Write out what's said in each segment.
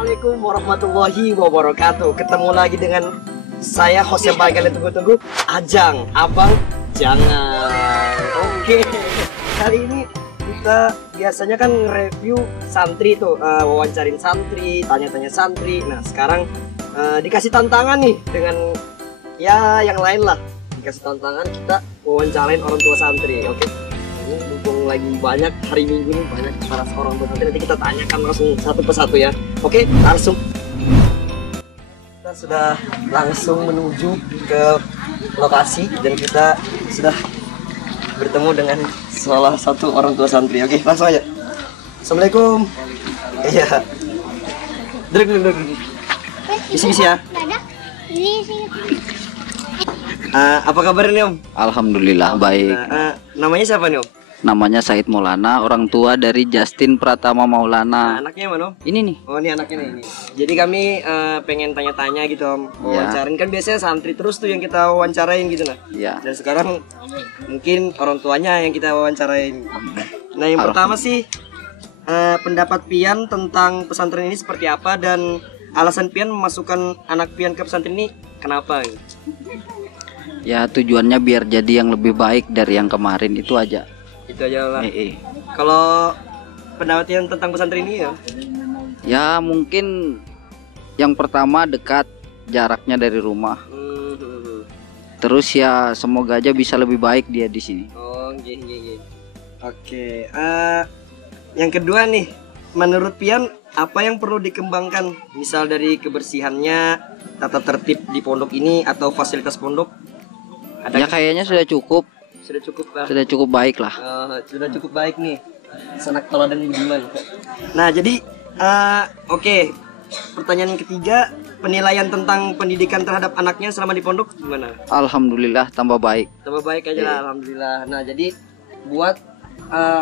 Assalamualaikum warahmatullahi wabarakatuh. Ketemu lagi dengan saya host yang paling kalian tunggu-tunggu, Ajang, Abang Jangan. Oke, kali ini kita biasanya kan review santri tuh, wawancarin santri, tanya-tanya santri. Nah sekarang dikasih tantangan nih dengan ya yang lain lah. Dikasih tantangan kita wawancarain orang tua santri. Oke, ini mumpung lagi banyak hari Minggu nih, banyak para orang tua santri, nanti kita tanyakan langsung satu persatu ya. Oke, langsung kita sudah langsung menuju ke lokasi dan kita sudah bertemu dengan salah satu orang tua santri. Oke, langsung aja. Assalamualaikum. Iya. Duduk. Isi ya. Apa kabar nih Om? Alhamdulillah baik. Namanya siapa nih Om? Namanya Said Maulana, orang tua dari Justin Pratama Maulana. Anaknya mana Om? Ini nih. Oh ini anaknya nih. Jadi kami pengen tanya-tanya gitu Om. Wawancarain kan biasanya santri terus tuh yang kita wawancarain gitu nah. Iya. Dan sekarang mungkin orang tuanya yang kita wawancarain. Nah yang pertama sih pendapat Pian tentang pesantren ini seperti apa dan alasan Pian memasukkan anak Pian ke pesantren ini kenapa? Ya tujuannya biar jadi yang lebih baik dari yang kemarin, itu aja. Itu aja lah. Kalau pendapat Pian tentang pesantren ini ya? Ya mungkin yang pertama dekat jaraknya dari rumah. Terus ya semoga aja bisa lebih baik dia di sini. Oh iya. Oke. Yang kedua nih, menurut Pian apa yang perlu dikembangkan, misal dari kebersihannya, tata tertib di pondok ini atau fasilitas pondok? Ya kayaknya sudah cukup. Sudah cukup lah. Sudah cukup baik lah. Sudah cukup baik nih. Sanak teladan budiman. Nah jadi oke. Pertanyaan yang ketiga, penilaian tentang pendidikan terhadap anaknya selama di pondok gimana? Alhamdulillah tambah baik. Tambah baik aja lah, alhamdulillah. Nah jadi buat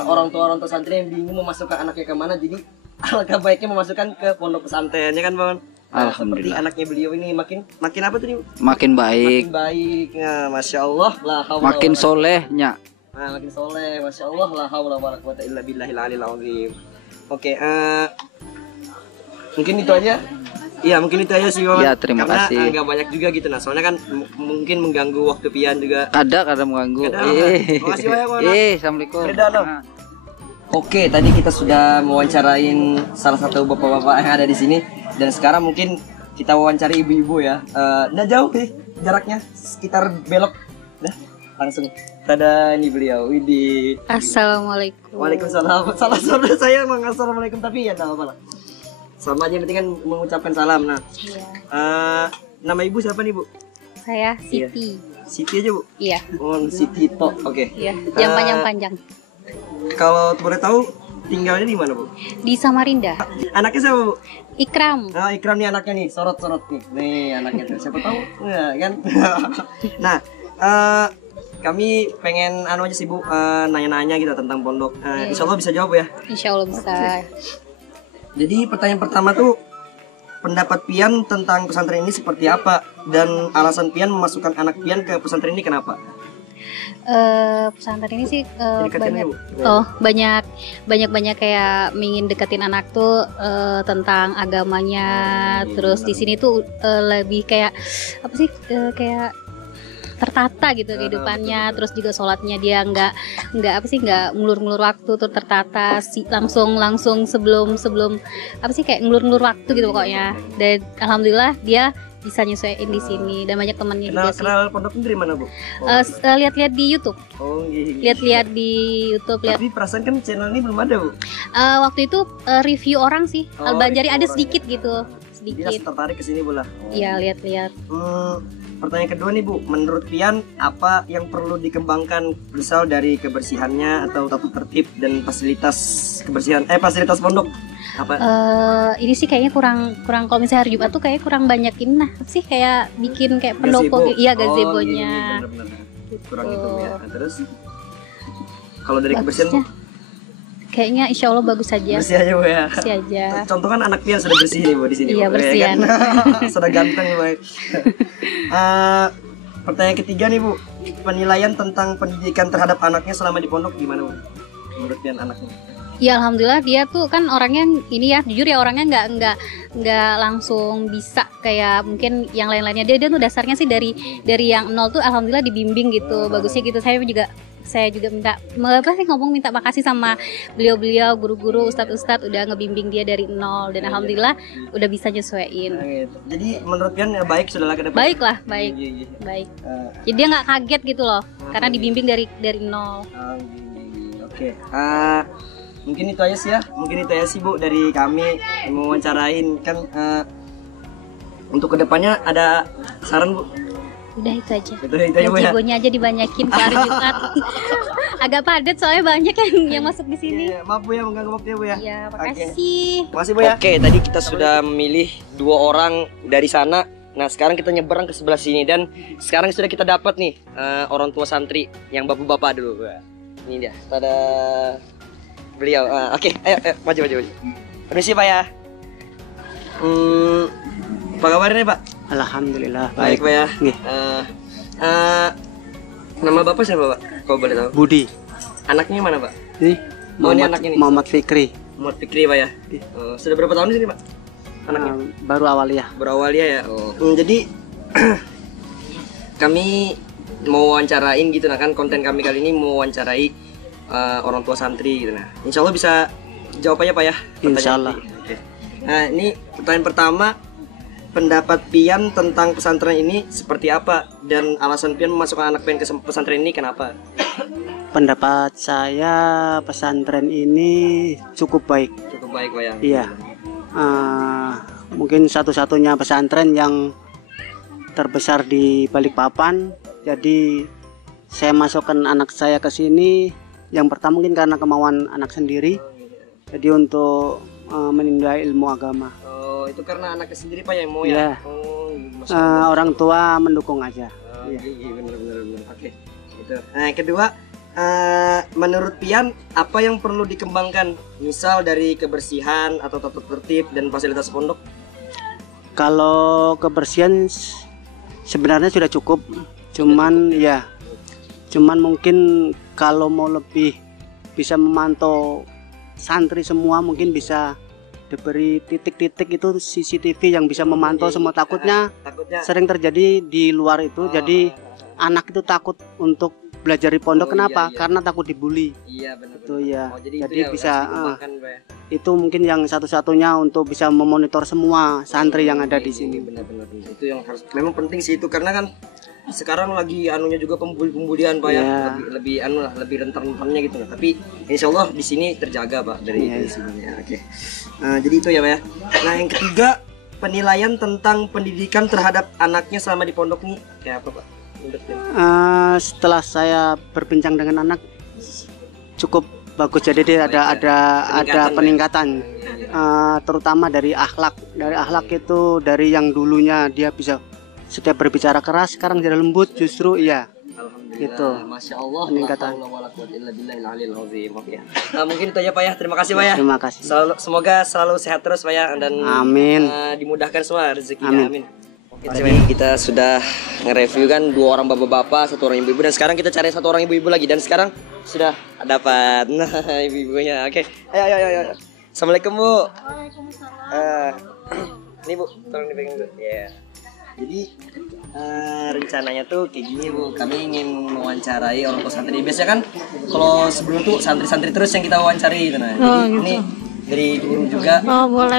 orang tua santri yang bingung memasukkan anaknya kemana, jadi alangkah baiknya memasukkan ke pondok pesantren ya kan Bang? Nah, seperti anaknya beliau ini makin apa tuh nih? Makin baik. Makin baik. Nah, masya Allah lah. Makin solehnya. Nah, makin soleh, masya Allah lah. Haula wala quwata illa billahil aliyil azim. Oke, mungkin itu aja. Iya, mungkin itu aja sih Bang. Ya, terima kasih. Karena agak banyak juga gitu nah. Soalnya kan mungkin mengganggu waktu Pian juga. Kadang mengganggu. Makasih banyak Bang. Assalamualaikum. Oke, tadi kita sudah mewawancarain salah satu bapak-bapak yang ada di sini dan sekarang mungkin kita wawancari ibu-ibu ya. Nggak jauh nih jaraknya, sekitar belok. Dah, langsung. Tada, ini beliau. Widih. Assalamualaikum. Waalaikumsalam. Salah saudara saya emang assalamualaikum tapi ya enggak apa-apa lah. Sama aja yang penting kan mengucapkan salam. Nah. Nama ibu siapa nih, Bu? Saya Siti. Siti aja, Bu? Iya. Oh, Siti Tok. Oke. Iya, yang panjang-panjang. Kalau boleh tahu tinggalnya di mana, Bu? Di Samarinda. Anaknya siapa, Bu? Ikram. Nah, Ikram nih anaknya nih, sorot-sorot nih. Nih anaknya tuh. Siapa tahu? Ya, kan? Nah, kami pengen aja sih, Bu, nanya-nanya gitu tentang pondok. Insya Allah bisa jawab ya? Insya Allah bisa. Jadi pertanyaan pertama tuh, pendapat Pian tentang pesantren ini seperti apa? Dan alasan Pian memasukkan anak Pian ke pesantren ini kenapa? Pesantren ini sih banyak kayak ingin deketin anak tuh tentang agamanya. Terus di sini tuh lebih kayak apa sih kayak tertata gitu kehidupannya. Terus juga sholatnya dia nggak ngulur-ngulur waktu tuh, tertata langsung sebelum apa sih kayak ngulur-ngulur waktu gitu pokoknya. Dan alhamdulillah dia bisa nyesuaiin di sini dan banyak temannya juga sih. Kenal pondok dari mana, Bu? Lihat-lihat di YouTube. Oh, gitu. Lihat-lihat di YouTube. Tapi perasaan kan channel ini belum ada, Bu. Waktu itu review orang sih. Al-Banjari ada sedikit gitu. Dia tertarik ke sini, Bu lah. Iya, lihat-lihat. Pertanyaan kedua nih, Bu. Menurut Pian apa yang perlu dikembangkan misal dari kebersihannya atau tata tertib dan fasilitas kebersihan fasilitas pondok? Apa? Ini sih kayaknya kurang kalau misalnya hari Jumat tuh kayak kurang banyak ini sih kayak bikin kayak pendopo gitu. Iya, gazebo-nya. Bener-bener. Kurang itu ya. Terus kalau dari kebersihan kayaknya insya Allah bagus saja. Bersih aja, Bu ya. Bersih aja. Contoh kan anak Pian sudah bersih nih, Bu, di sini. Iya, bersihan. Ya, kan? Sudah ganteng, Bu. Pertanyaan ketiga nih, Bu. Penilaian tentang pendidikan terhadap anaknya selama di pondok gimana, Bu? Menurut Pian anaknya? Ya alhamdulillah dia tuh kan orangnya ini ya, jujur ya, orangnya nggak langsung bisa kayak mungkin yang lain-lainnya. Dia tuh dasarnya sih dari yang nol tuh alhamdulillah dibimbing gitu. Bagusnya gitu. Saya juga minta minta makasih sama beliau-beliau, guru-guru, ustadz-ustadz udah ngebimbing dia dari nol, dan alhamdulillah udah bisa nyesuaiin. Jadi menurut Pian ya baik sudah lah ke depan. Baik lah, baik. Jadi dia nggak kaget gitu loh, karena dibimbing dari nol. Oke. Mungkin itu aja sih Bu dari kami yang mau wawancarain kan. Untuk kedepannya ada saran Bu? Udah itu aja. Itu aja Bu ya. Cibonya aja dibanyakin per hari Jumat. Agak padat soalnya banyak yang masuk di sini. Iya, maaf Bu ya mengganggu waktunya Bu ya. Iya, makasih. Makasih Bu ya. Oke, tadi kita sudah memilih 2 orang dari sana. Nah, sekarang kita nyebrang ke sebelah sini dan sekarang sudah kita dapat nih orang tua santri yang bapak-bapak dulu. Ini dia. Pada beliau. Oke, ayo maju. Permisi Pak ya. Apa kabarnya Pak? Alhamdulillah Baik Pak ya. Nama Bapak siapa Pak? Kalau boleh tahu. Budi. Anaknya mana Pak? Nih, Ini anak ini. Muhammad Fikri. Muhammad Fikri Pak ya. Sudah berapa tahun di sini Pak? Anaknya? Baru awaliyah. Berawalnya ya. Jadi kami mau wawancarain gitu, nah kan konten kami kali ini mau wawancarai orang tua santri gitu. Nah, insya Allah bisa jawab aja Pak ya. Insya Allah. Oke. Nah, ini pertanyaan pertama, pendapat Pian tentang pesantren ini seperti apa dan alasan Pian memasukkan anak Pian ke pesantren ini kenapa? Pendapat saya pesantren ini cukup baik. Cukup baik Pak ya. Iya. Mungkin satu-satunya pesantren yang terbesar di Balikpapan. Jadi saya masukkan anak saya ke sini. Yang pertama mungkin karena kemauan anak sendiri. Jadi untuk menimba ilmu agama. Oh, itu karena anaknya sendiri Pak yang mau ya? Orang tua mendukung aja. Iya, benar. Oke. Gitu. Nah, yang kedua, menurut Pian apa yang perlu dikembangkan? Misal dari kebersihan atau tata tertib dan fasilitas pondok? Kalau kebersihan sebenarnya sudah cukup. Cuman mungkin kalau mau lebih bisa memantau santri semua, mungkin bisa diberi titik-titik itu CCTV yang bisa memantau semua. Takutnya sering terjadi di luar itu. Jadi anak itu takut untuk belajar di pondok. Kenapa? Karena takut dibully. Iya benar. Itu ya. Jadi bisa itu mungkin yang satu-satunya untuk bisa memonitor semua santri yang ada di sini. Benar. Itu yang harus memang penting sih itu, karena kan sekarang lagi anunya juga pembulian Pak ya. Lebih rentan-rentannya gitu. Tapi insya Allah di sini terjaga Pak dari itu sebenarnya. Oke. Nah, jadi itu ya Pak ya. Nah, yang ketiga, penilaian tentang pendidikan terhadap anaknya selama di pondok nih kayak apa Pak? Setelah saya berbincang dengan anak cukup bagus. Jadi dia ada peningkatan. Terutama dari akhlak. Dari akhlak itu dari yang dulunya dia bisa setiap berbicara keras, sekarang jadi lembut justru. Iya. Gitu. Masya Allah. Peningkatan. Mungkin itu aja Pak ya. Terima kasih Pak ya. Terima kasih. Semoga selalu sehat terus Pak ya, dan amin. Dimudahkan semua rezekinya. Amin. Jadi kita sudah nge-review kan 2 orang bapak-bapak, 1 orang ibu-ibu, dan sekarang kita cari 1 orang ibu-ibu lagi, dan sekarang sudah dapat ibu-ibunya. Oke. Ayo. Assalamualaikum Bu. Waalaikumsalam. Ini Bu, tolong dipegang dulu. Ya. Jadi rencananya tuh kayak gini Bu, kami ingin mewawancarai orang tua santri. Biasanya kan kalau sebelum tuh santri-santri terus yang kita wawancari gitu. Nah, jadi ini dari guru juga. Boleh.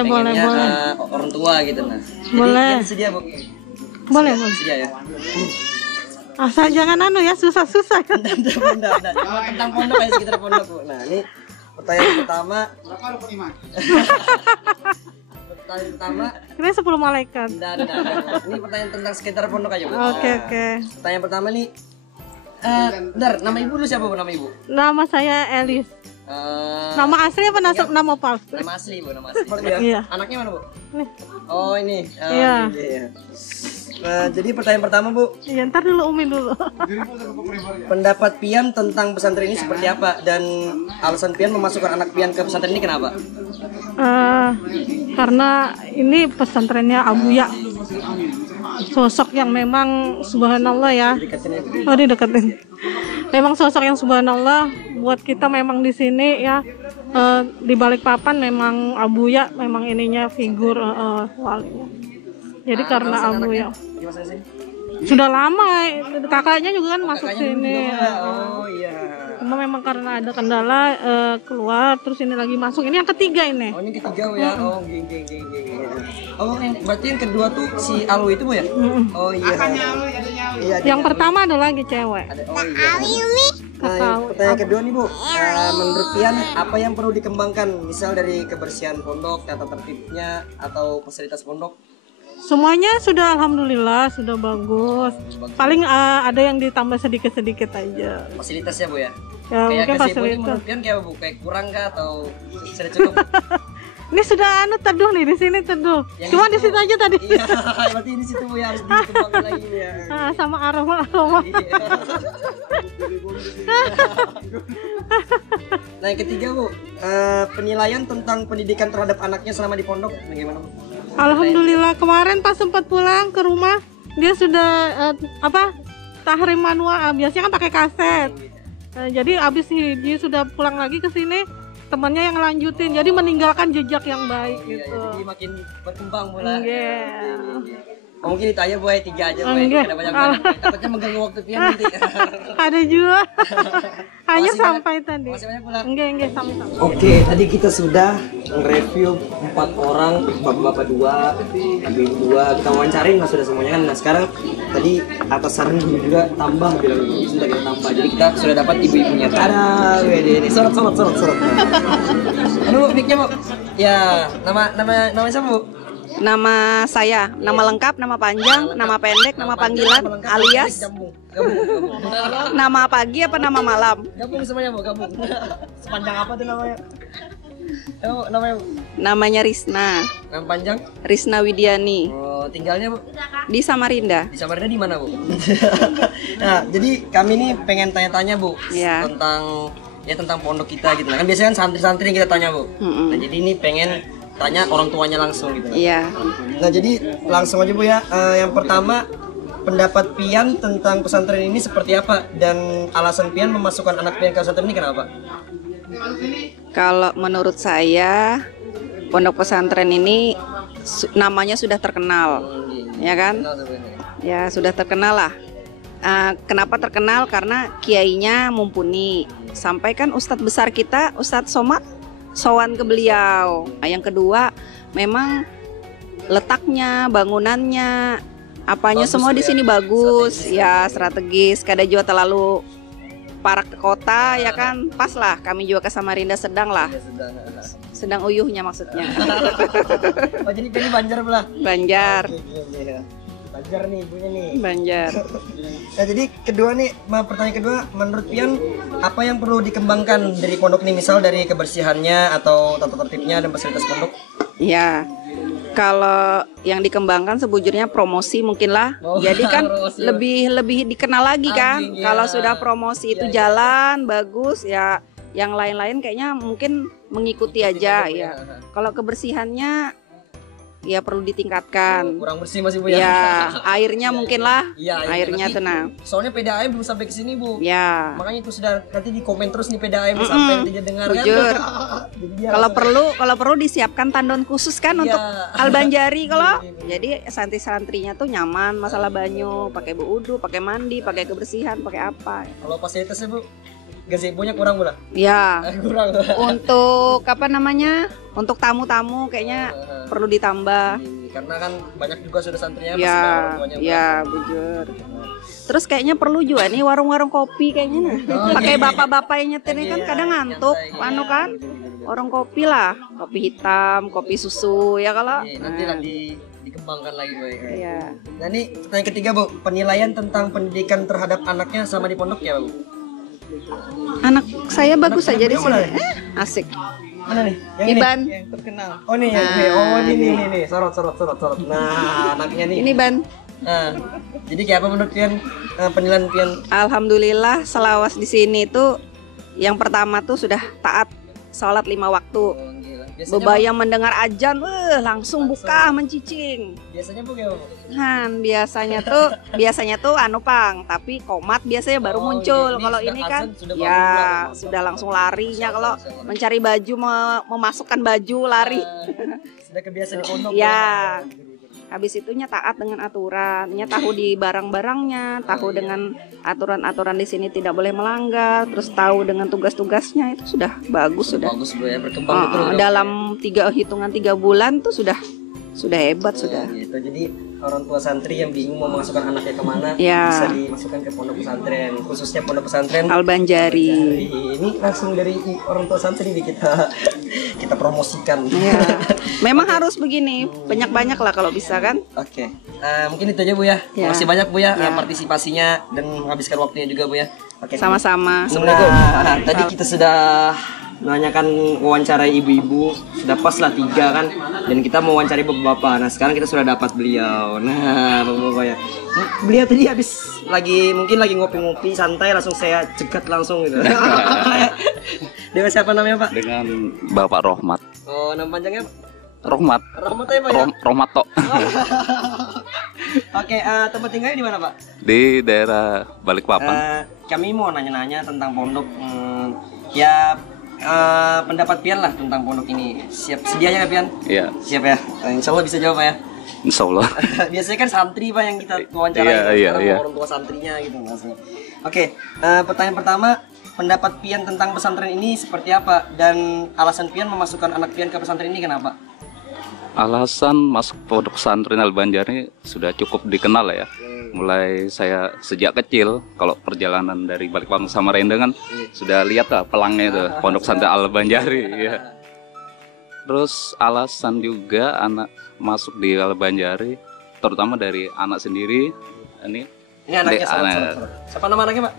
Orang tua gitu. Nah, boleh. Jadi sedia Bu. Boleh. Sedia ya. Asal jangan susah-susah kan. Tentang pondok ya, sekitar pondok Bu. Nah, ini pertanyaan pertama. Ini 10 malaikat. Ini pertanyaan tentang sekitar pondok aja Bu. Oke. Pertanyaan pertama nih, nama ibu lu siapa Bu, nama ibu? Nama saya Elis. Nama asli apa nama palsu? Nama asli Bu, nama asli. Iya. Anaknya mana Bu? Nih. Oh ini. Iya. Jadi pertanyaan pertama Bu. Iya, ntar dulu Umi dulu. Pendapat Pian tentang pesantren ini seperti apa, dan alasan Pian memasukkan anak Pian ke pesantren ini kenapa? Karena ini pesantrennya Abuya. Sosok yang memang subhanallah ya. Dideketin. Memang sosok yang subhanallah buat kita memang di sini ya. di balik papan memang Abuya memang ininya figur walinya. Jadi karena Abuya sudah lama, kakaknya juga kan masuk sini. Oh iya. Cuma memang karena ada kendala keluar, terus ini lagi masuk. Ini yang ketiga ini. Oh ini ketiga ya. Oh geng. Oh berarti yang kedua tuh si Alu itu Bu ya? Oh iya. Iya. Yang pertama ada lagi cewek. Oh iya. Nah, pertanyaan kedua nih Bu, menurut Pian apa yang perlu dikembangkan, misal dari kebersihan pondok, tata tertibnya, atau fasilitas pondok? Semuanya sudah alhamdulillah sudah bagus. Paling ada yang ditambah sedikit-sedikit aja. Fasilitasnya Bu ya? Ya Kayak mungkin gazebo ini fasilitas. menurut Pian kayak apa, Bu? Kayak kurang kah atau sudah cukup? Ini sudah teduh nih di sini teduh. Yang Cuma itu- di situ aja tadi. Iya, berarti di situ Bu ya harus dikembangkan lagi Bu ya. Sama aroma. Iya. Nah yang ketiga Bu, penilaian tentang pendidikan terhadap anaknya selama di pondok bagaimana Bu? Alhamdulillah kemarin pas sempat pulang ke rumah dia sudah tahrim manual. Biasanya kan pakai kaset. Jadi abis dia sudah pulang lagi ke sini, temannya yang lanjutin. Jadi meninggalkan jejak yang baik Iya, gitu. jadi makin berkembang pula. Iya. Oh, mungkin itu aja Bu, 3 aja Bu. Enggak. Ada banyak-banyak. Takutnya mengganggu waktu Pian nanti. Ada juga. Hanya Makasih sampai tadi. Masih banyak pula. Enggak sampai. Oke, tadi kita sudah nge-review 4 orang, bapak-bapak 2, ibu 2, kita wawancarin lah sudah semuanya kan. Nah sekarang tadi atas saran ibu juga tambah bilang sudah kita tambah. Jadi kita sudah dapat ibu-ibunya. Ada, ini sorot. Aduh, mic-nya Bu. Ya, nama siapa Bu? Nama saya, nama lengkap, nama panjang, nama pendek, nama panggilan, alias Gabung. nama pagi apa nama malam. Gabung semuanya Bu, gabung. Sepanjang apa tuh namanya? Oh, namanya Bu. Namanya Risna, Nama panjang? Risna Widiani, Oh, tinggalnya Bu. di Samarinda. Di Samarinda di mana Bu? Nah, jadi kami nih pengen tanya-tanya Bu Iya. tentang pondok kita gitu. Kan biasanya kan santri-santri yang kita tanya Bu. Mm-mm. Nah, jadi ini pengen tanya orang tuanya langsung gitu. Iya. Nah, jadi langsung aja Bu ya. Yang pertama, pendapat Pian tentang pesantren ini seperti apa dan alasan Pian memasukkan anak Pian ke pesantren ini kenapa? Kalau menurut saya, pondok pesantren ini namanya sudah terkenal, ya kan? Ya sudah terkenal lah. Kenapa terkenal? Karena kiainya mumpuni. Sampai kan Ustadz besar kita, Ustadz Somad, sowan ke beliau. Nah, yang kedua, memang letaknya, bangunannya, apanya Bagus semua di ya, sini bagus, ya strategis. Kada juga terlalu parak ke kota, ya kan? Pas lah. Kami juga ke Samarinda sedang lah, sedang uyuhnya maksudnya. Oh, jadi Pian ini Banjar pula. Banjar, Banjar nih ibunya nih. Banjar. Nah, jadi kedua nih, pertanyaan kedua, menurut Pian apa yang perlu dikembangkan dari pondok nih, misal dari kebersihannya atau tata tertibnya dan fasilitas pondok? Ya, kalau yang dikembangkan sebujurnya promosi mungkin lah. Oh, Jadi kan promosi. lebih dikenal lagi kan. Anjing, Kalau ya. sudah promosi itu Ya, ya. jalan bagus ya. Yang lain-lain kayaknya mungkin mengikuti aja ya. Kalau kebersihannya ya perlu ditingkatkan. Kurang bersih masih Bu ya? Ya, airnya mungkin lah. Iya, Airnya nanti- tenang. Soalnya PDAM belum sampai ke sini Bu. Ya. Makanya itu sudah nanti di komen terus nih PDAM sampai nanti dia dengar kan. Bujur. Jadi dia Kalau langsung- perlu disiapkan tandon khusus kan Iya. untuk Albanjari kalau. Iya, iya. Jadi santri-santrinya tuh nyaman masalah banyu, pakai berwudu, pakai mandi, pakai kebersihan, pakai apa. Kalau fasilitasnya Bu, gazebo-nya kurang pula. Ya, Kurang. untuk apa namanya? Untuk tamu-tamu kayaknya perlu ditambah. Karena kan banyak juga sudah santrinya masih Ya, banyak orang tuanya, Bu. ya, bujur. Terus kayaknya perlu juga nih warung-warung kopi kayaknya nih. Oh, Pakai iya. bapak-bapak yang nyetir ini kan Iya, kadang ngantuk, nyantai, anu iya. kan. Warung kopi lah, kopi hitam, kopi susu ya kalau. Iya, nanti lah dikembangkan lagi Bu. Iya. Nah ini pertanyaan ketiga Bu, penilaian tentang pendidikan terhadap anaknya sama di pondok ya Bu? Anak saya bagus Anak aja di beliau mana sini. Asik. Mana nih? Yang Iban. Ini? Oh nih, yang ini. Oh ini, sorot. Nah anaknya nih. Ini Ban. Nah, jadi kayak apa menurut Pian penilaian Pian? Alhamdulillah selawas di sini tuh yang pertama tuh sudah taat sholat 5 waktu. Oh, gila. Bebayang mendengar azan, langsung buka mencicing. Biasanya Bu gimana? Kan biasanya tuh anu Pang, tapi komat biasanya baru muncul. Kalau ini kan ya sudah langsung larinya kalau mencari baju, memasukkan baju lari. Sudah kebiasaan di pondok. Ya. Habis itunya taat dengan aturannya, tahu di barang-barangnya, tahu dengan aturan-aturan di sini tidak boleh melanggar, terus tahu dengan tugas-tugasnya, itu sudah bagus sudah. Bagus Bu ya, berkembang terus. Dalam hitungan 3 bulan tuh sudah hebat sudah. Gitu. Jadi orang tua santri yang bingung mau memasukkan anaknya kemana, Ya. bisa dimasukkan ke pondok pesantren, khususnya pondok pesantren Al-Banjari. Ini langsung dari orang tua santri nih kita promosikan. Ya. Memang harus begini, banyak-banyak lah kalau bisa kan. Oke. Mungkin itu aja Bu ya. Ya. Masih banyak Bu ya, Ya. partisipasinya dan menghabiskan waktunya juga Bu ya. Oke. Sama-sama. Nah, tadi kita sudah menanyakan wawancara ibu-ibu, sudah pas lah 3 kan, dan kita mau wawancari bapak-bapak. Nah sekarang kita sudah dapat beliau. Nah bapak-bapak ya, beliau tadi habis mungkin lagi ngopi-ngopi santai, langsung saya cegat langsung gitu. Dengan siapa namanya Pak? Dengan Bapak Rohmat. Oh, nama panjangnya Pak? Rohmat. Rohmat ya Pak ya? Rohmato. Oke, tempat tinggalnya di mana Pak? Di daerah Balikpapan. Kami mau nanya-nanya tentang pondok. Pendapat Pian lah tentang pondok ini. Siap sedianya nggak Pian? Iya. Siap ya. Insya Allah bisa jawab Pak ya. Insya Allah. Biasanya kan santri Pak yang kita wawancarai. Iya. Orang tua santrinya gitu maksudnya. Oke, pertanyaan pertama, pendapat Pian tentang pesantren ini seperti apa dan alasan Pian memasukkan anak Pian ke pesantren ini kenapa? Alasan masuk pondok pesantren Al-Banjari sudah cukup dikenal ya. Mulai saya sejak kecil, kalau perjalanan dari Balikpapan sama Samarinda kan sudah lihat lah pelangnya itu pondok pesantren Al-Banjari ya. Terus alasan juga anak masuk di Al-Banjari terutama dari anak sendiri. Ini anaknya anak. Siapa nama anaknya Pak?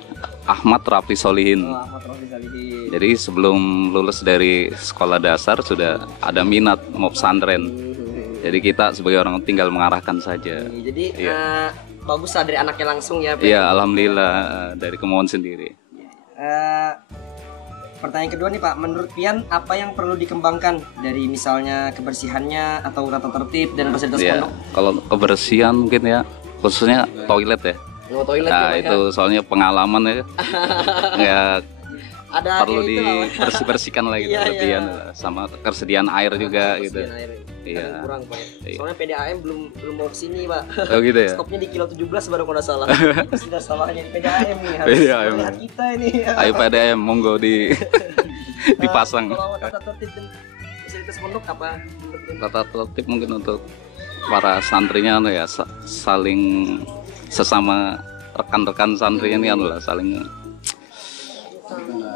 Ahmad Rafli Solihin. Ahmad Rafli Solihin. Jadi sebelum lulus dari sekolah dasar sudah ada minat mau pesantren. Jadi kita sebagai orang tinggal mengarahkan saja. Jadi bagus lah dari anaknya langsung ya. Iya, alhamdulillah dari kemauan sendiri. Pertanyaan kedua nih Pak, menurut Pian apa yang perlu dikembangkan dari misalnya kebersihannya atau tata tertib dan fasilitas pondok? Kalau kebersihan mungkin ya, khususnya toilet ya. Toilet nah ya, itu soalnya pengalaman ya. Ya ada perlu dibersihkan lagi kebersihan sama ketersediaan air juga gitu. Iya. Kurang Pak ya. Soalnya PDAM belum mau kesini Pak. Oh gitu ya. Stopnya di kilo 17 baru kalau nggak salah. Sudah salahnya PDAM nih. Harus melihat kita ini. Ayo PDAM monggo dipasang. Kalau tata tertib dan fasilitas pondok apa? Tata tertib mungkin untuk para santrinya ya saling sesama rekan-rekan santrinya ini adalah saling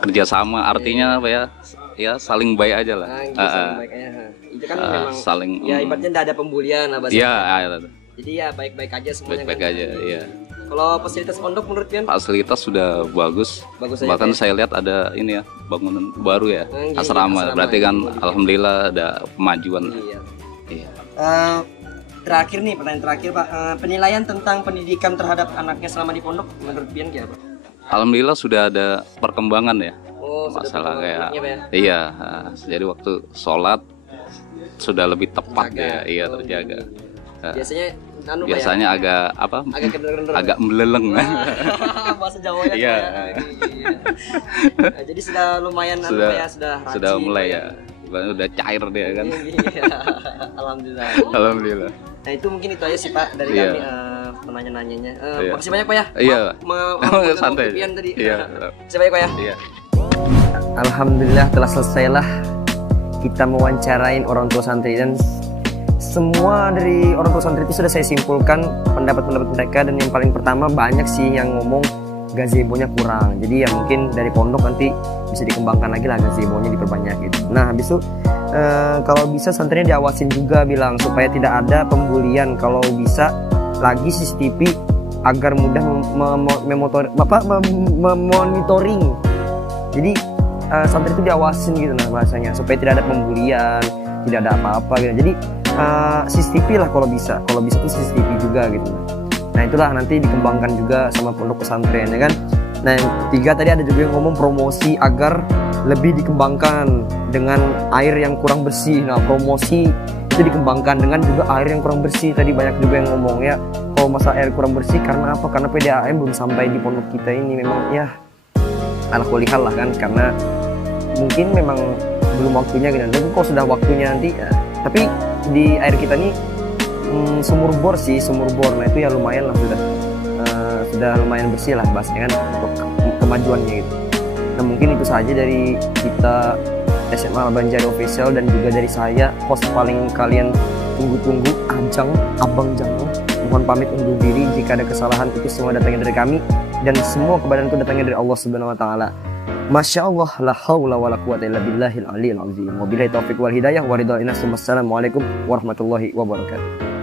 kerjasama, artinya apa ya saling baik aja lah. Itu kan memang saling ya ibaratnya tidak ada pembulian lah bahasa. Iya. Jadi ya baik-baik aja semuanya. Baik-baik aja, iya. Kalau fasilitas pondok menurut Pian? Fasilitas sudah bagus. Bahkan saya lihat ada ini ya bangunan baru ya, asrama. Berarti kan alhamdulillah ada kemajuan. Iya. Terakhir nih, pertanyaan terakhir Pak, penilaian tentang pendidikan terhadap anaknya selama di pondok menurut Pian kayak apa? Alhamdulillah sudah ada perkembangan ya. Masalah kayak iya, jadi waktu sholat sudah lebih tepat ya, iya terjaga. Biasanya agak apa? Agak meleleng. Bahasa Jawanya. Iya. Jadi sudah lumayan sudah mulai ya. Udah cair dia kan. Alhamdulillah. Nah itu mungkin itu aja sih Pak dari kami penanya-nanyanya. Makasih banyak Pak ya. Iya. Santai. Tadi. Iya. Makasih banyak Pak ya. Iya. Alhamdulillah telah selesailah kita mewawancarain orang tua santri dan semua dari orang tua santri itu sudah saya simpulkan pendapat-pendapat mereka, dan yang paling pertama banyak sih yang ngomong gazebo-nya kurang. Jadi ya mungkin dari pondok nanti bisa dikembangkan lagi lah, gazebo-nya diperbanyak gitu. Nah habis itu kalau bisa santrinya diawasin juga, bilang supaya tidak ada pembulian. Kalau bisa lagi CCTV agar mudah memonitoring. Jadi santri itu diawasin gitu nah bahasanya, supaya tidak ada pembulian, tidak ada apa-apa gitu. Jadi CCTV lah kalau bisa tuh CCTV juga gitu. Nah itulah nanti dikembangkan juga sama pondok pesantren ya kan. Nah yang ketiga tadi ada juga yang ngomong promosi agar lebih dikembangkan dengan air yang kurang bersih. Nah, promosi itu dikembangkan dengan juga air yang kurang bersih. Tadi banyak juga yang ngomong ya, kalau masalah air kurang bersih karena apa? Karena PDAM belum sampai di pondok kita ini. Memang ya alhamdulillah lah kan, karena mungkin memang belum waktunya gitu. Dan kalau sudah waktunya nanti ya. Tapi di air kita nih sumur bor sih, sumur bor. Nah itu ya lumayan lah, sudah lumayan bersih lah bahasanya kan untuk kemajuannya gitu. Nah mungkin itu saja dari kita SMA Al-Banjari Official dan juga dari saya, host paling kalian tunggu-tunggu, Ajang, Abang Jango. Mohon pamit undur diri. Jika ada kesalahan itu semua datangnya dari kami dan semua kebenaran itu datangnya dari Allah Subhanahu wa taala. Masya Allah, la haula wala quwata illa billahil aliyil azim. Wabillahi taufiq wal hidayah wa ridha. Wassalamualaikum warahmatullahi wabarakatuh.